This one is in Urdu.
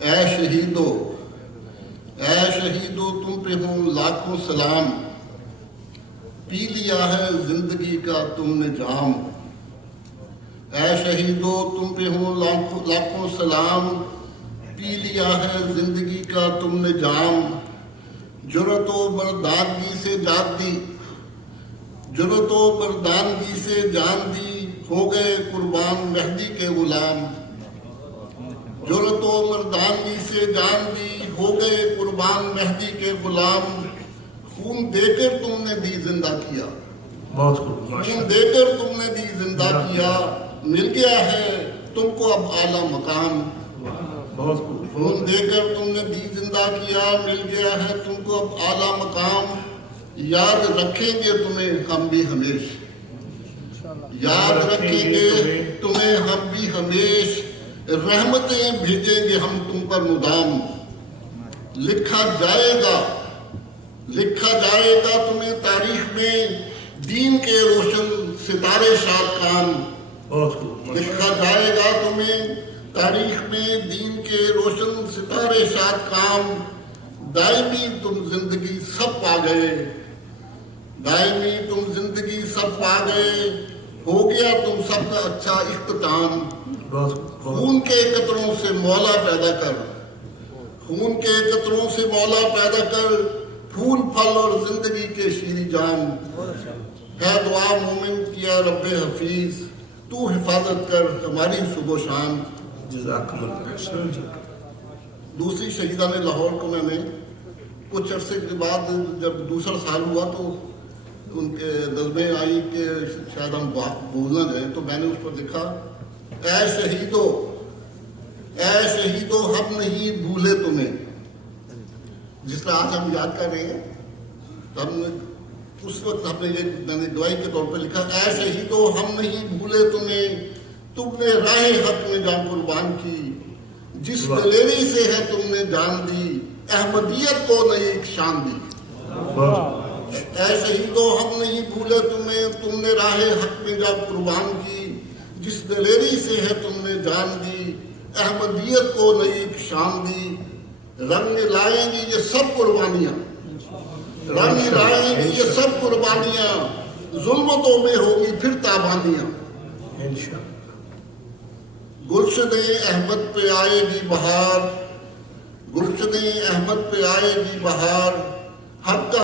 اے شہیدو تم پہ ہوں لاکھوں سلام، پی لیا ہے زندگی کا تم نے جام۔ اے شہیدو تم پہ ہوں لاکھوں سلام، پی لیا ہے زندگی کا تم نے جام۔ جرأت و مردانگی سے جان دی، جرأت و مردانگی سے جان دی، ہو گئے قربان مہدی کے غلام۔ جرأت و مردانگی سے جان دی، ہو گئے قربان مہدی کے غلام۔ خون دے کر تم نے دی زندہ کیا، خون دے کر تم نے دی زندہ کیا، مل گیا ہے تم کو اب اعلیٰ مقام۔ خون دے کر تم نے دی زندہ کیا، مل گیا ہے تم کو اب اعلیٰ مقام۔ یاد رکھیں گے تمہیں ہم بھی ہمیشہ، یاد رکھیں گے تمہیں ہم بھی ہمیشہ، رحمتیں بھیجیں گے ہم تم پر مدام۔ لکھا جائے گا تمہیں تاریخ میں دین کے روشن ستارے شاد کام۔ لکھا جائے گا تمہیں تاریخ میں دین کے روشن ستارے شاد کام۔ دائمی تم زندگی سب پا گئے، دائمی تم زندگی سب پا گئے، ہو گیا تم سب کا اچھا اختتام۔ خون کے قطروں سے مولا پیدا کر، خون کے قطروں سے مولا پیدا کر، پھول پھل اور زندگی کے شیریں جام۔ ہے دعا مومن کیا رب حفیظ، تو حفاظت کر ہماری صبح و شام۔ دوسری شہیدان لاہور کو میں نے کچھ عرصے کے بعد جب دوسرا سال ہوا تو ان کے نظمیں آئی کہ شاید ہم بھول نہ جائیں، تو میں نے اس پر لکھا اے شہیدو ہم نہیں بھولے تمہیں۔ جس طرح آج ہم یاد کر رہے ہیں، تو ہم نے اس وقت میں نے گواہی کے طور پہ لکھا اے شہیدو ہم نہیں بھولے تمہیں، تم نے راہ حق میں جان قربان کی، جس دلیری سے ہے تم نے جان دی، احمدیت کو نئی ایک شان دی۔ اے شہیدو ہم نہیں بھولے تمہیں، تم نے راہ حق میں جان قربان کی، جس دلیری سے ہے تم نے جان دی، احمدیت کو نئی ایک شان دی۔ رنگ لائیں گی یہ سب قربانیاں، رنگ لائیں گی یہ سب قربانیاں، ظلمتوں میں ہوگی پھر تابانیاں۔ گلشن احمد پہ آئے گی بہار، گلشن احمد پہ آئے گی بہار، حق کا